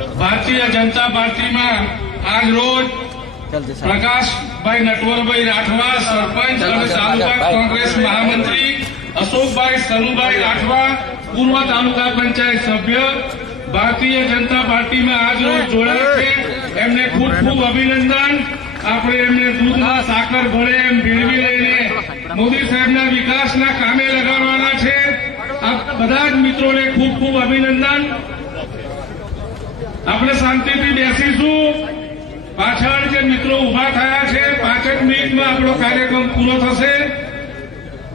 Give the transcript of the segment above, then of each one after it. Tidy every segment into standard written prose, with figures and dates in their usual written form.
ભારતીય જનતા પાર્ટીમાં આજ રોજ પ્રકાશભાઈ નટવરભાઈ રાઠવા સરપંચ અને તાલુકા કોંગ્રેસ મહામંત્રી અશોકભાઈ સનુભાઈ રાઠવા પૂર્વ તાલુકા પંચાયત સભ્ય ભારતીય જનતા પાર્ટીમાં આજ રોજ જોડાયા છે. એમને ખૂબ ખૂબ અભિનંદન. આપણે એમને દૂધમાં સાકર ભળે એમ ભેળવી લઈને મોદી સાહેબના વિકાસના કામે લગાડવાના છે. આ બધા જ મિત્રોને ખૂબ ખૂબ અભિનંદન. આપણે શાંતિથી બેસીશું. પાછળ જે મિત્રો ઉભા થયા છે 5 મિનિટમાં આપણો કાર્યક્રમ પૂરો થશે.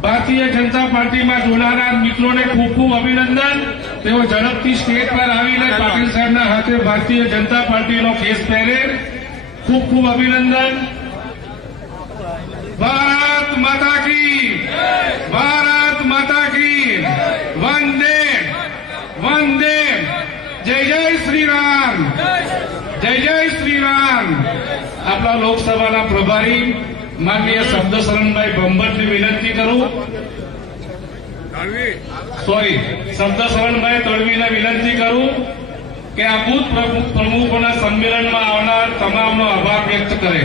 ભારતીય જનતા પાર્ટીમાં જોડાનાર મિત્રોને ખૂબ ખૂબ અભિનંદન. તેઓ ઝડપથી સ્ટેજ પર આવીને પાટીલ સાહેબના હાથે ભારતીય જનતા પાર્ટીનો ખેસ પહેરે. ખૂબ ખૂબ અભિનંદન. ભારત માતા કી, ભારત માતા કી, વંદે વંદે. જય જય શ્રી રામ, જય જય શ્રી રામ. આપણા લોકસભાના પ્રભારી માનનીય શબ્દશરણભાઈ ભંભટની વિનંતી કરું. શબ્દશરણભાઈ તડવીને વિનંતી કરું કે આ બુથ પ્રમુખોના સંમેલનમાં આવનાર તમામનો આભાર વ્યક્ત કરે.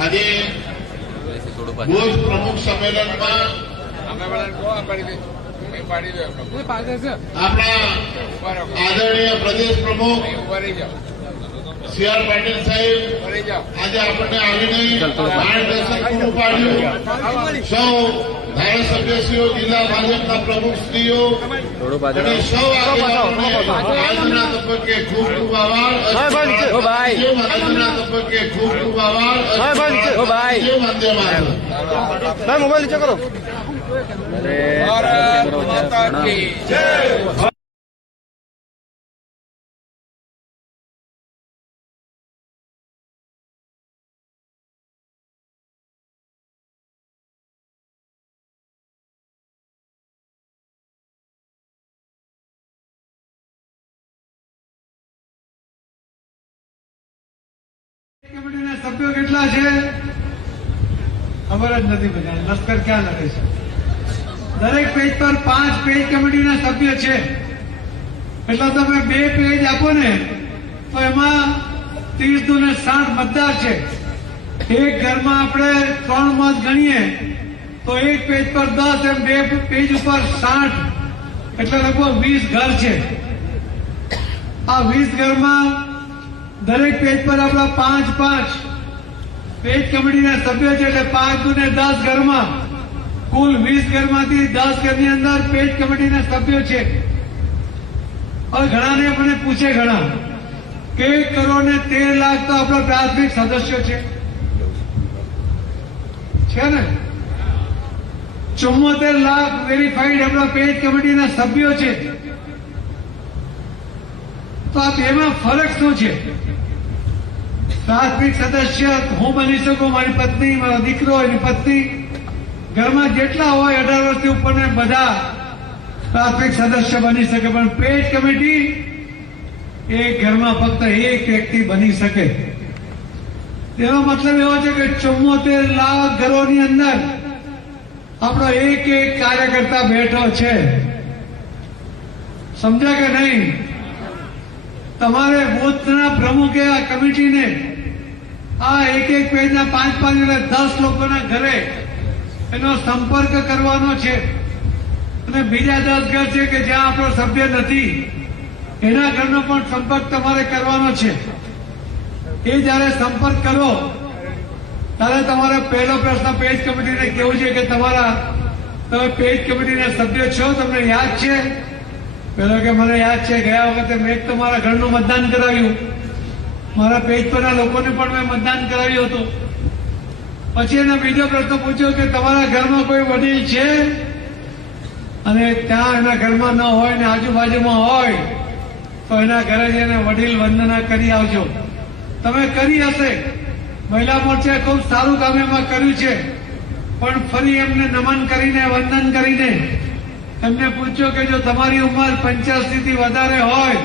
આજે બુથ પ્રમુખ સંમેલનમાં આપણા આદરણીય પ્રદેશ પ્રમુખ સી.આર. પાટીલ સાહેબ આજે આપણને આવીને માર્ગદર્શન પૂરું પાડ્યું. સૌ ધારાસભ્યશ્રીઓ, જિલ્લા ભાજપના પ્રમુખશ્રીઓ અને સૌ આગેવાનોને આજના તબક્કે ખૂબ ખૂબ આભાર. આજના તબક્કે ખૂબ ખૂબ આભાર. વંદે માતરમ. મોબાઈલ નીચે કરો. ભારત માતા કી જય. કમિટીના સભ્યો કેટલા છે ખબર જ નથી. બધા લશ્કર ક્યાં લખે છે. દરેક પેજ પર 5 પેજ કમિટીના સભ્ય છે. એટલે તમે 2 પેજ આપો ને તો એમાં 30 દુને 60 મતદાર છે. એક ઘરમાં આપણે 3 મત ગણીએ તો એક પેજ પર 10 એમ 2 પેજ ઉપર 60 એટલે લગભગ 20 ઘર છે. આ 20 ઘરમાં દરેક પેજ પર આપણા 5 પેજ કમિટીના સભ્યો છે. એટલે 5 દુને 10 ઘરમાં કુલ 20 ઘરમાંથી 10 ઘરની અંદર પેજ કમિટીના સભ્યો છે. હવે ઘણાને મને પૂછે ઘણા કે 1 કરોડ ને 13 લાખ તો આપણા પ્રાથમિક સદસ્યો છે ને. 74 લાખ વેરીફાઈડ આપણા પેજ કમિટીના સભ્યો છે. તો આ બેમાં ફરક શું છે? પ્રાથમિક સદસ્ય હું બની શકું, મારી પત્ની, મારો દીકરો, એની પત્ની, ઘરમાં જેટલા હોય 18 વર્ષથી ઉપરને બધા પ્રાથમિક સદસ્ય બની શકે. પણ પેજ કમિટી એક ઘરમાં ફક્ત એક વ્યક્તિ બની શકે. તેનો મતલબ એવો છે કે 74 લાખ ઘરોની અંદર આપણો એક કાર્યકર્તા બેઠો છે. સમજ્યા કે નહીં? તમારે બુથના પ્રમુખે આ કમિટીને આ એક પેજના 5 એટલે 10 લોકોના ઘરે એનો સંપર્ક કરવાનો છે. અને બીજા 10 ઘર છે કે જ્યાં આપણો સભ્ય નથી એના ઘરનો પણ સંપર્ક તમારે કરવાનો છે. એ જયારે સંપર્ક કરો ત્યારે તમારે પહેલો પ્રશ્ન પેજ કમિટીને કેવું છે કે તમે પેજ કમિટીના સભ્ય છો, તમને યાદ છે? પેલો કે મને યાદ છે, ગયા વખતે મેં તમારા ઘરનું મતદાન કરાવ્યું, મારા પેજ પરના લોકોને પણ મેં મતદાન કરાવ્યું હતું. પછી એને બીજો પ્રશ્ન પૂછ્યો કે તમારા ઘરમાં કોઈ વડીલ છે? અને ત્યાં એના ઘરમાં ન હોય ને આજુબાજુમાં હોય તો એના ઘરે જઈને વડીલ વંદના કરી આવજો. તમે કરી હશે. મહિલા મોરચાએ ખૂબ સારું કામ એમાં કર્યું છે. પણ ફરી એમને નમન કરીને, વંદન કરીને એમને પૂછ્યો કે જો તમારી ઉંમર 85 થી વધારે હોય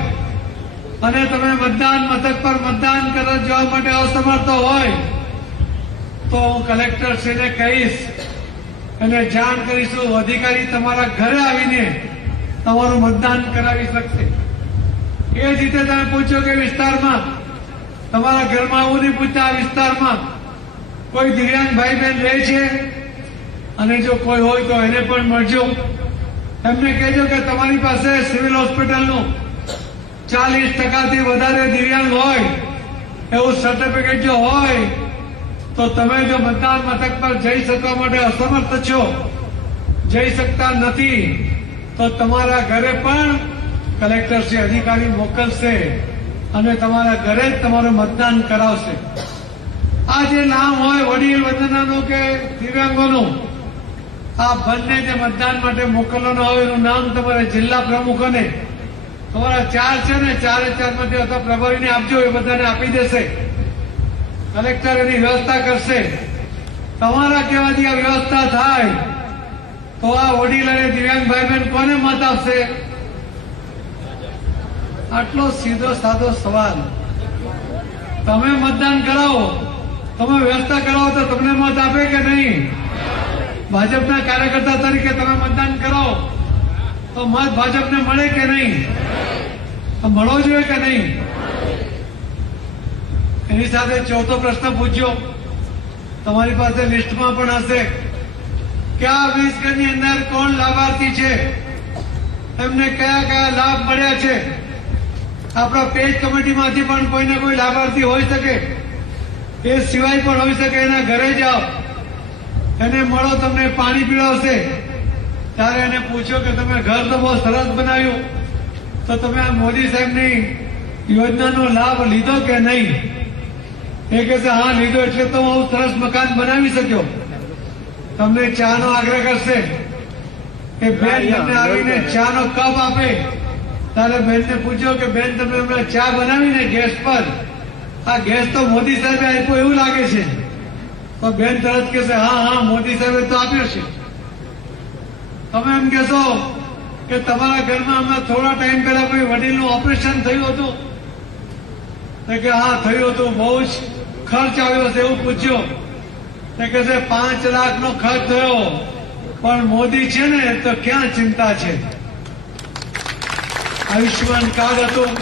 અને તમે મતદાન મથક પર મતદાન કરવા જવા માટે અસમર્થ હોય તો હું કલેક્ટરશ્રીને કહીશ અને જાણ કરીશું, અધિકારી તમારા ઘરે આવીને તમારું મતદાન કરાવી શકશે. એ જ રીતે તમે પૂછો કે વિસ્તારમાં તમારા ઘરમાં આવું નહીં પૂછતા, આ વિસ્તારમાં કોઈ દિવ્યાંગ ભાઈ બહેન રહે છે અને જો કોઈ હોય તો એને પણ મળજો. એમને કહેજો કે તમારી પાસે સિવિલ હોસ્પિટલનું 40% વધારે દિવ્યાંગ હોય એવું સર્ટિફિકેટ જો હોય તો તમે જો મતદાન મથક પર જઈ શકવા માટે અસમર્થ છો, જઈ શકતા નથી, તો તમારા ઘરે પણ કલેક્ટરશ્રી અધિકારી મોકલશે અને તમારા ઘરે જ તમારું મતદાન કરાવશે. આ જે નામ હોય વડીલ વંદનાનું કે દિવ્યાંગોનું, આ બંને જે મતદાન માટે મોકલવાનું હોય એનું નામ તમારે જિલ્લા પ્રમુખોને, તમારા 4 છે ને 4 માંથી અથવા પ્રભારીને આપજો, એ બધાને આપી દેશે. કલેક્ટર એની વ્યવસ્થા કરશે. તમારા કહેવાથી આ વ્યવસ્થા થાય તો આ વડીલ અને દિવ્યાંગ ભાઈ બહેન કોને મત આપશે? આટલો સીધો સાદો સવાલ. તમે મતદાન કરાવો, તમે વ્યવસ્થા કરાવો તો તમને મત આપે કે નહીં? ભાજપના કાર્યકર્તા તરીકે તમે મતદાન કરાવો તો મત ભાજપને મળે કે નહીં? મળવો જોઈએ કે નહીં? એની સાથે ચોથો પ્રશ્ન પૂછ્યો, તમારી પાસે લિસ્ટમાં પણ હશે કે આ 20 ઘરની અંદર કોણ લાભાર્થી છે, એમને કયા કયા લાભ મળ્યા છે. આપણા પેજ કમિટીમાંથી પણ કોઈને કોઈ લાભાર્થી હોઈ શકે, એ સિવાય પણ હોઈ શકે. એના ઘરે જાઓ, એને મળો, તમને પાણી પીવડાવશે. ત્યારે એને પૂછો કે તમે ઘર તો બહુ સરસ બનાવ્યું, તો તમે આ મોદી સાહેબની યોજનાનો લાભ લીધો કે નહીં? એ કહેશે હા લીધો, એટલે તો હું સરસ મકાન બનાવી શક્યો. તમને ચાનો આગ્રહ કરશે કે બેન તમને આવીને ચાનો કપ આપે, ત્યારે બેનને પૂછો કે બેન તમે હમણાં ચા બનાવીને ગેસ પર, આ ગેસ તો મોદી સાહેબે આપ્યો એવું લાગે છે. તો બેન તરત કહેશે હા હા મોદી સાહેબે તો આપ્યો છે. તમે એમ કહેશો કે તમારા ઘરમાં હમણાં થોડા ટાઈમ પહેલા કોઈ વડીલનું ઓપરેશન થયું હતું, કે હા થયું હતું, બહુ જ ખર્ચ આવ્યો છે એવું પૂછ્યો. તે કહેશે 5 લાખનો ખર્ચ થયો, પણ મોદી છે ને તો ક્યાં ચિંતા છે. આયુષ્યમાન કાર્ડ હતું,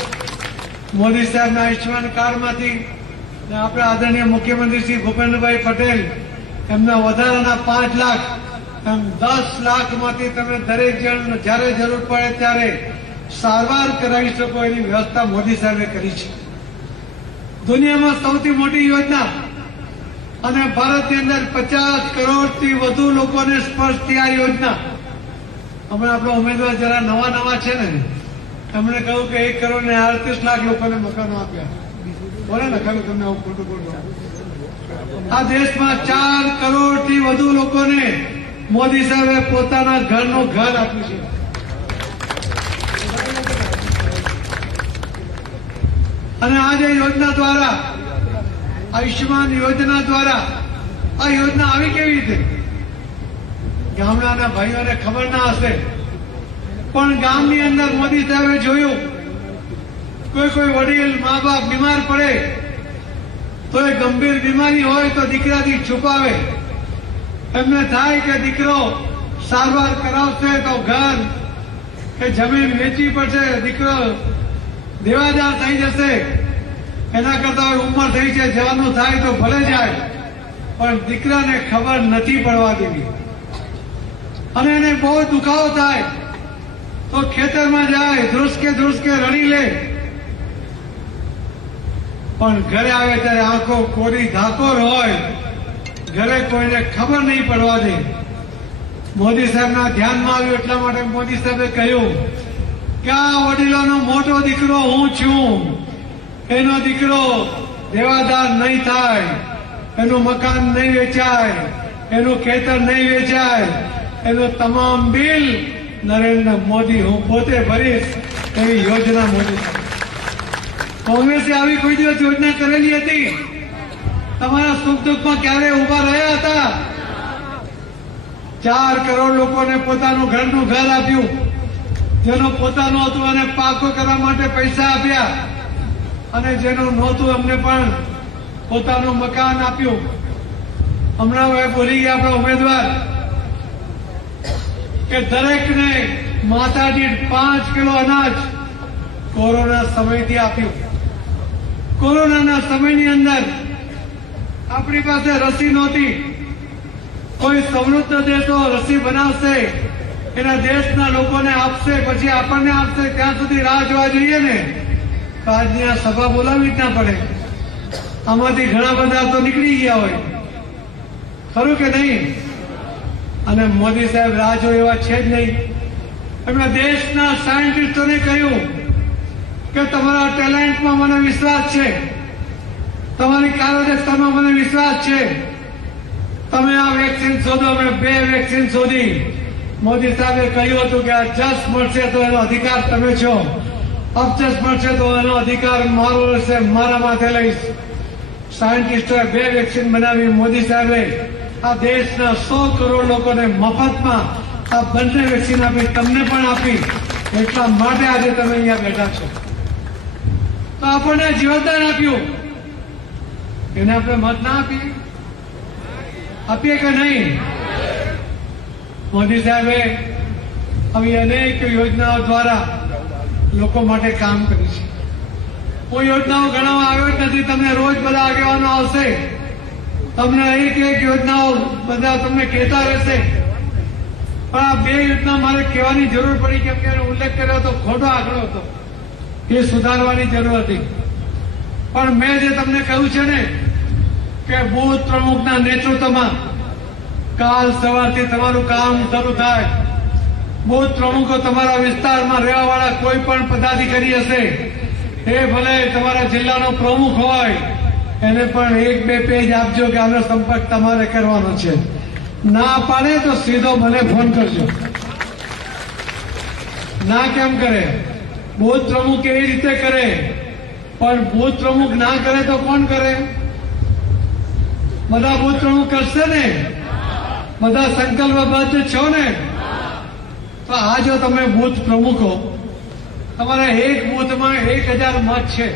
મોદી સાહેબના આયુષ્યમાન કાર્ડમાંથી આપણા આદરણીય મુખ્યમંત્રી શ્રી ભૂપેન્દ્રભાઈ પટેલ એમના વધારાના 5 લાખ, એમ 10 લાખમાંથી તમે દરેક જણ જયારે જરૂર પડે ત્યારે સારવાર કરાવી શકો એની વ્યવસ્થા મોદી સાહેબે કરી છે. દુનિયામાં સૌથી મોટી યોજના, અને ભારતની અંદર 50 કરોડથી વધુ લોકોને સ્પર્શતી આ યોજના. હમણાં આપણા ઉમેદવાર જરા નવા છે ને, એમણે કહ્યું કે 1 કરોડ ને 38 લાખ લોકોને મકાનો આપ્યા. બોલે ને ખરું તમને આવું ખોટું બોલવું? આ દેશમાં 4 કરોડથી વધુ લોકોને મોદી સાહેબે પોતાના ઘરનું ઘર આપ્યું છે. અને આ જે યોજના દ્વારા, આયુષ્યમાન યોજના દ્વારા, આ યોજના આવી કેવી રીતે? ગામડાના ભાઈઓને ખબર ના હશે, પણ ગામની અંદર મોદી સાહેબે જોયું કોઈ વડીલ મા બાપ બીમાર પડે તો એ ગંભીર બીમારી હોય તો દીકરાથી છુપાવે. એમને થાય કે દીકરો સારવાર કરાવશે તો ઘર કે જમીન વેચવી પડશે, દીકરો દેવાદાર થઈ જશે, એના કરતા ઉંમર થઈ છે, જવાનું થાય તો ભલે જાય, પણ દીકરાને ખબર નથી પડવા દેવી. અને એને બહુ દુખાવો થાય તો ખેતરમાં જાય, ધ્રુસકે રડી લે, પણ ઘરે આવે ત્યારે આંખો કોરી ધાકોર હોય, ઘરે કોઈને ખબર નહીં પડવા દે. મોદી સાહેબના ધ્યાનમાં આવ્યું એટલા માટે મોદી સાહેબે કહ્યું કે આ વડીલોનો મોટો દીકરો હું છું, એનો દીકરો દેવાદાર નહીં થાય, એનું મકાન નહીં વેચાય, એનું ખેતર નહીં વેચાય, એનું તમામ બિલ નરેન્દ્ર મોદી હું પોતે ભરીશ, એવી યોજના મોદી સાહેબ. કોંગ્રેસે આવી કોઈ દિવસ યોજના કરેલી હતી? તમારા સુખ દુઃખમાં ક્યારે ઉભા રહ્યા હતા? 4 કરોડ લોકોને પોતાનું ઘરનું ઘર આપ્યું, જેનું પોતાનું હતું અને પાકો કરવા માટે પૈસા આપ્યા, અને જેનું નહોતું એમને પણ પોતાનું મકાન આપ્યું. હમણાં હવે બોલી ગયા આપણા ઉમેદવાર કે દરેકને માથા દીઠ 5 કિલો અનાજ કોરોના સમયથી આપ્યું. કોરોનાના સમયની અંદર આપણી પાસે રસી નહોતી. કોઈ સમૃદ્ધ દેશો રસી બનાવશે, એના દેશના લોકોને આપશે, પછી આપણને આપશે, ત્યાં સુધી રાહ જોવા જોઈએ ને તો આજની આ સભા બોલાવી જ ના પડે. આમાંથી ઘણા બધા તો નીકળી ગયા હોય, ખરું કે નહીં? અને મોદી સાહેબ રાહ જો એવા છે જ નહીં. એમના દેશના સાયન્ટિસ્ટોને કહ્યું કે તમારા ટેલેન્ટમાં મને વિશ્વાસ છે, તમારી કાર્યદક્ષતામાં મને વિશ્વાસ છે, તમે આ વેક્સિન શોધો. અમે 2 વેક્સિન શોધી. મોદી સાહેબે કહ્યું હતું કે આ જસ મળશે તો એનો અધિકાર તમે છો, અબજસ મળશે તો એનો અધિકાર મારો રહેશે, મારા માથે લઈશ. સાયન્ટિસ્ટોએ 2 વેક્સિન બનાવી. મોદી સાહેબે આ દેશના 100 કરોડ લોકોને મફતમાં આ બંને વેક્સિન આપી, તમને પણ આપી. એટલા માટે આજે તમે અહીંયા બેઠા છો. તો આપણને જીવનદાન આપ્યું, એને આપણે મત ના આપીએ? આપીએ કે નહીં? મોદી સાહેબે આવી અનેક યોજનાઓ દ્વારા લોકો માટે કામ કર્યું છે. કોઈ યોજનાઓ ગણાવવા આવ્યો જ નથી. તમને રોજ બધા આગેવાનો આવશે, તમને એક યોજનાઓ બધા તમને કહેતા રહેશે. પણ આ 2 યોજના મારે કહેવાની જરૂર પડી, કેમ કે એનો ઉલ્લેખ કર્યો તો ખોટો આંકડો હતો, એ સુધારવાની જરૂર હતી. પણ મેં જે તમને કહ્યું છે ને કે બૂથ પ્રમુખના નેતૃત્વમાં કાલ સવારથી તમારું કામ શરૂ થાય. બૂથ પ્રમુખો તમારા વિસ્તારમાં રહેવાવાળા કોઈ પણ પદાધિકારી હશે, એ ભલે તમારા જિલ્લાનો પ્રમુખ હોય, એને પણ 1-2 પેજ આપજો કે આનો સંપર્ક તમારે કરવાનો છે. ના પાડે તો સીધો મને ફોન કરજો. ના કેમ કરે? બૂથ પ્રમુખ એવી રીતે કરે, પણ બૂથ પ્રમુખ ના કરે તો કોણ કરે? બધા બૂથ પ્રમુખ કરશે ને? બધા સંકલ્પબદ્ધ છો ને? તો આ જો તમે બૂથ પ્રમુખો, તમારા એક બૂથમાં 1000 મત છે,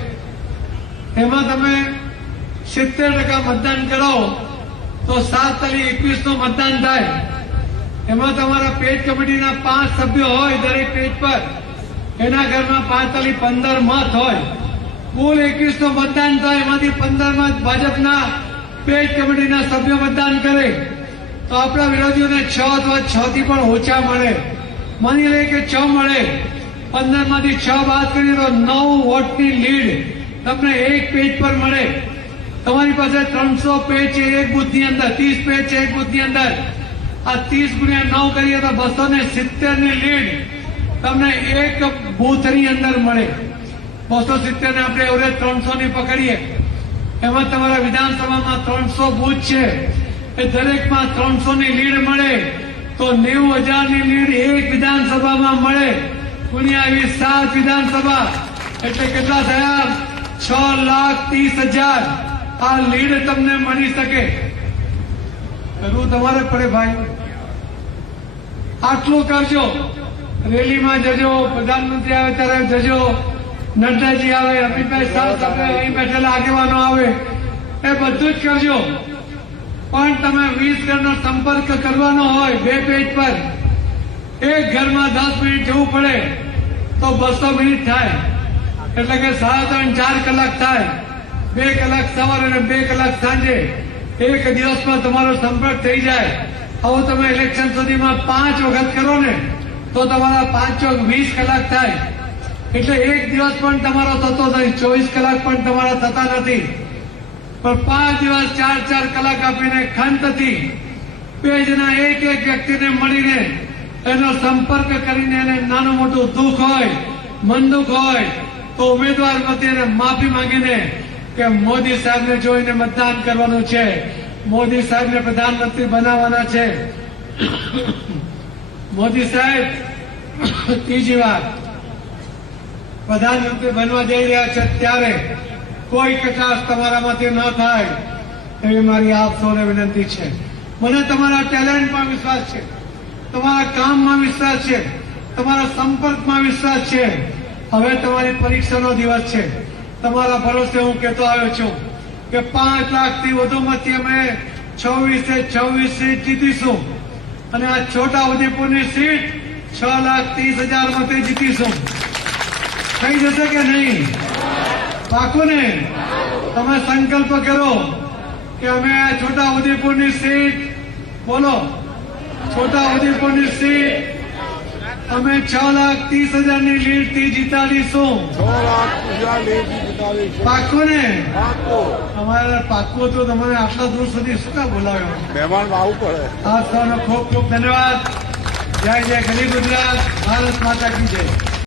એમાં તમે 70% મતદાન કરાવો તો 7×21 મતદાન થાય. એમાં તમારા પેજ કમિટીના 5 સભ્યો હોય દરેક પેજ પર, એના ઘરમાં 5×15 મત હોય, કુલ 21 મતદાન થાય. એમાંથી 15 મત ભાજપના પેજ કમિટીના સભ્યો મતદાન કરે તો આપણા વિરોધીઓને 6 અથવા 6 થી પણ ઓછા મળે. માની લે કે 6 મળે, 15 માંથી 6 બાદ કરીએ તો 9 વોટની લીડ તમને એક પેજ પર મળે. તમારી પાસે 300 પેજ છે એક બૂથની અંદર, 30 પેજ છે એક બૂથની અંદર. આ 30×9 કરીએ તો 270 ની લીડ તમને એક બૂથની અંદર મળે. 270 ને આપણે એવરેજ 300 ની પકડીએ, એમાં તમારા વિધાનસભામાં 300 બૂથ છે, એ દરેકમાં 300 ની લીડ મળે તો 90,000 ની લીડ એક વિધાનસભામાં મળે. ગુણ્યા 7 વિધાનસભા એટલે કેટલા થયા? 6,30,000 આ લીડ તમને મળી શકે. કરવું તમારે પડે ભાઈ. આટલું કરજો. રેલીમાં જજો, પ્રધાનમંત્રી આવે ત્યારે જજો, નડ્ડાજી આવે, અમિતભાઈ શાહ સાથે અહીં બેઠેલા આગેવાનો આવે, એ બધું જ કરજો. પણ તમે 20 ઘરનો સંપર્ક કરવાનો હોય 2 પેજ પર, એક ઘરમાં 10 મિનિટ જવું પડે તો 200 મિનિટ થાય, એટલે કે 3.5-4 કલાક થાય. 2 કલાક સવારે અને 2 કલાક સાંજે, એક દિવસમાં તમારો સંપર્ક થઈ જાય. આવો તમે ઇલેક્શન સુધીમાં 5 વખત કરો ને તો તમારા 5×20 કલાક થાય. એટલે એક દિવસ પણ તમારો થતો નથી, 24 કલાક પણ તમારા થતા નથી. પણ 5 દિવસ 4-4 કલાક આપીને ખંતથી પેજના એક વ્યક્તિને મળીને એનો સંપર્ક કરીને એને નાનું મોટું દુઃખ હોય, મન દુઃખ હોય તો ઉમેદવાર વતી એને માફી માંગીને કે મોદી સાહેબને જોઈને મતદાન કરવાનું છે, મોદી સાહેબને પ્રધાનમંત્રી બનાવવાના છે. મોદી સાહેબ ત્રીજી વાર પ્રધાનમંત્રી બનવા જઈ રહ્યા છે, ત્યારે કોઈ કચાશ તમારામાંથી ન થાય એવી મારી આપ સૌને વિનંતી છે. મને તમારા ટેલેન્ટમાં વિશ્વાસ છે, તમારા કામમાં વિશ્વાસ છે, તમારા સંપર્કમાં વિશ્વાસ છે. હવે તમારી પરીક્ષાનો દિવસ છે. તમારા ભરોસે હું કહેતો આવ્યો છું કે 5 લાખથી વધુ મતથી અમે 26 સીટ જીતીશું અને આ છોટા ઉદેપુરની સીટ 6,30,000 મતે જીતીશું. થઈ જશે કે નહીં? પાકું ને? તમે સંકલ્પ કરો કે અમે આ છોટા ઉદેપુરની સીટ, બોલો, છોટા ઉદેપુરની સીટ અમે 6,30,000 લીડથી જીતાડીશું. પાકું ને? તમારે પાકું તો તમારે આટલા દૂર સુધી શું કામ બોલાવ્યો? મહેમાન આવવું પડે. આ સૌનો ખૂબ ખૂબ ધન્યવાદ. જય જય ગરીબ ગુજરાત, ભારત માતા કી જય.